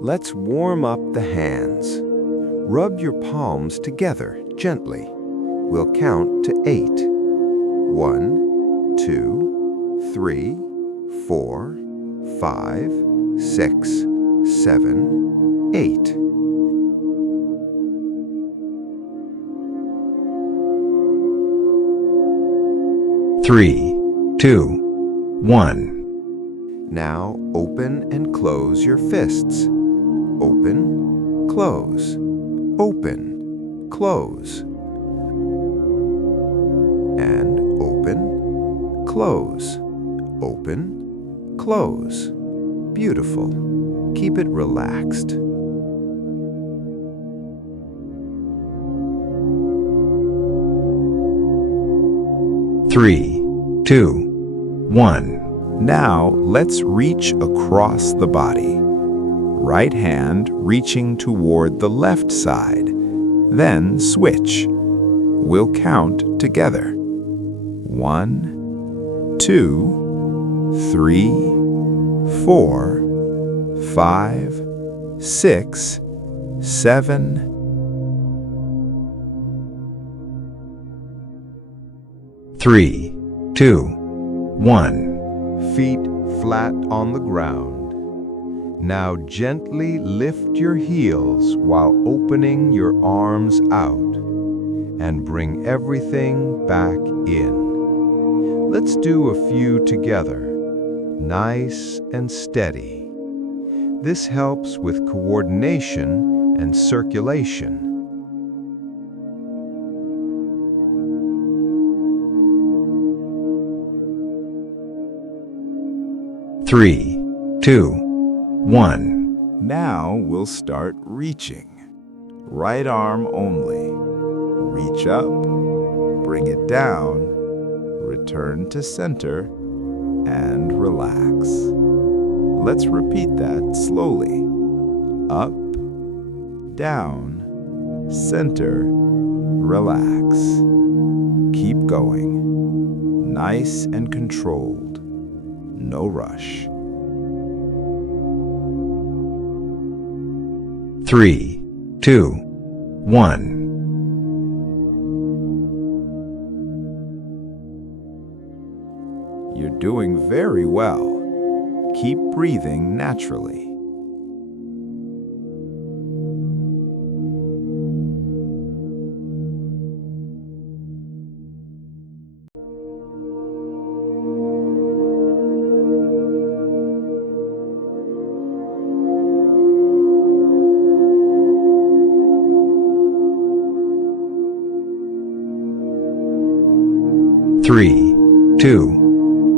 Let's warm up the hands. Rub your palms together gently. We'll count to 8. 1, 2, 3, 4, 5, 6, 7, 8. Three, two, one. Now open and close your fists. Open, close, open, close. And open, close, open, close. Beautiful. Keep it relaxed. Three, two, one. Now let's reach across the body. Right hand reaching toward the left side. Then switch. We'll count together. 1, 2, 3, 4, 5, 6, 7. 3, 2, 1. Feet flat on the ground. Now gently lift your heels while opening your arms out and bring everything back in. Let's do a few together, nice and steady. This helps with coordination and circulation. 3, 2, 1. Now we'll start reaching. Right arm only. Reach up, bring it down, return to center, and relax. Let's repeat that slowly. Up, down, center, relax. Keep going. Nice and controlled. No rush. 3, 2, 1. You're doing very well. Keep breathing naturally. Three, two,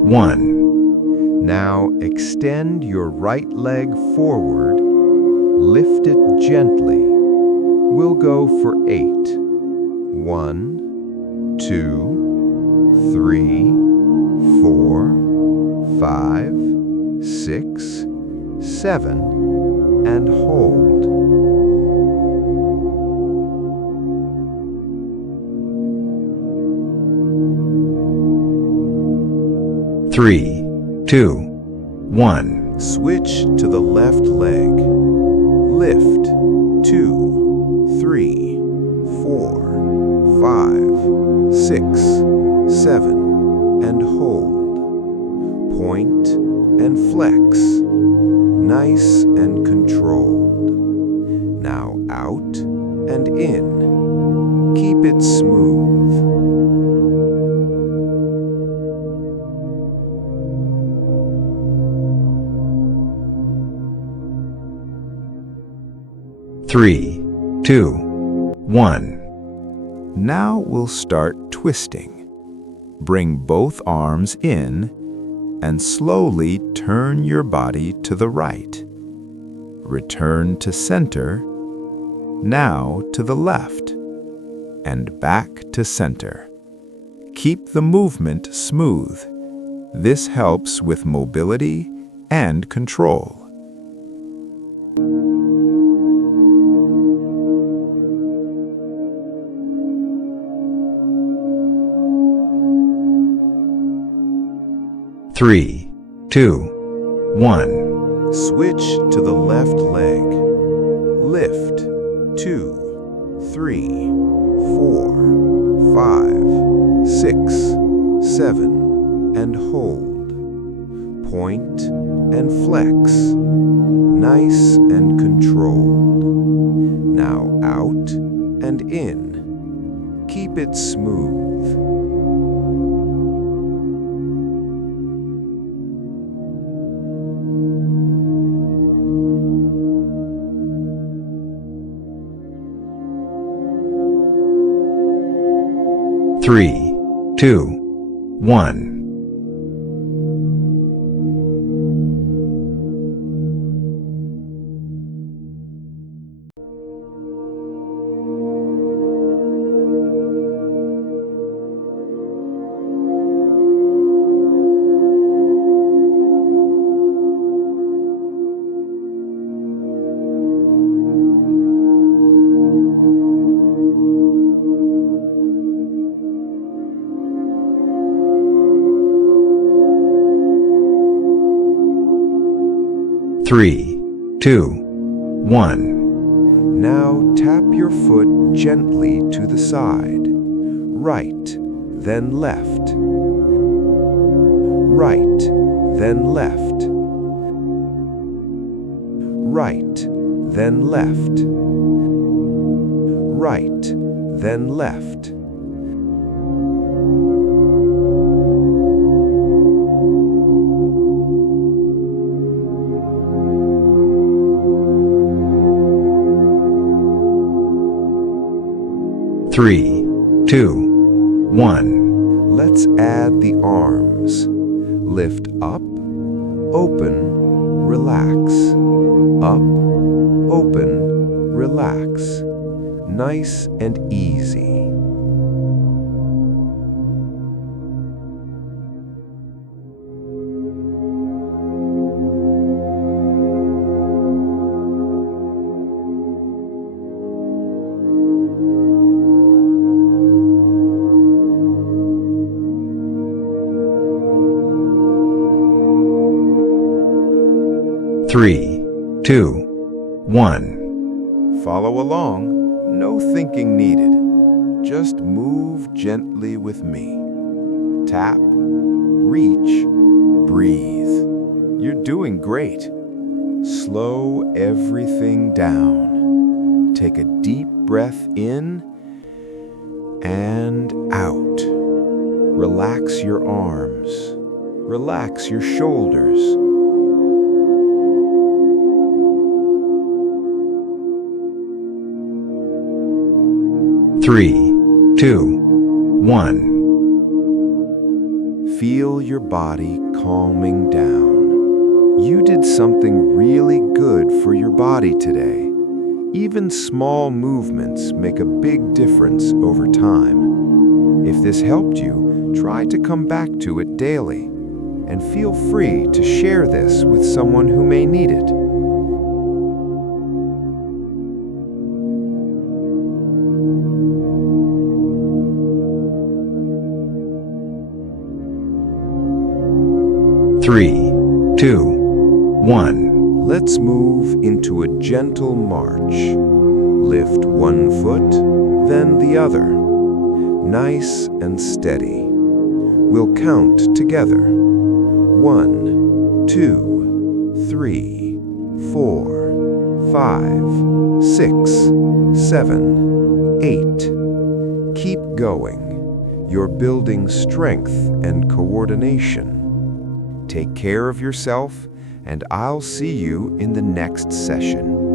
one. Now extend your right leg forward, lift it gently. We'll go for 8. 1, 2, 3, 4, 5, 6, 7, and hold. 3, 2, 1. Switch to the left leg. Lift. 2, 3, 4, 5, 6, 7, and hold. Point and flex. Nice and controlled. Now out and in. Keep it smooth. 3, 2, 1. Now we'll start twisting. Bring both arms in and slowly turn your body to the right. Return to center, now to the left, and back to center. Keep the movement smooth. This helps with mobility and control. 3, 2, 1. Switch to the left leg. Lift 2, 3, 4, 5, 6, 7, and hold. Point and flex. Nice and controlled. Now out and in. Keep it smooth. Three, two, one. 3, 2, 1. Now tap your foot gently to the side. Right, then left. Right, then left. Right, then left. Right, then left. Three, two, one. Let's add the arms. Lift up, open, relax. Up, open, relax. Nice and easy. Three, two, one. Follow along, no thinking needed. Just move gently with me. Tap, reach, breathe. You're doing great. Slow everything down. Take a deep breath in and out. Relax your arms. Relax your shoulders. Three, two, one. Feel your body calming down. You did something really good for your body today. Even small movements make a big difference over time. If this helped you, try to come back to it daily. And feel free to share this with someone who may need it. Three, two, one. Let's move into a gentle march. Lift one foot, then the other. Nice and steady. We'll count together. 1, 2, 3, 4, 5, 6, 7, 8. Keep going. You're building strength and coordination. Take care of yourself, and I'll see you in the next session.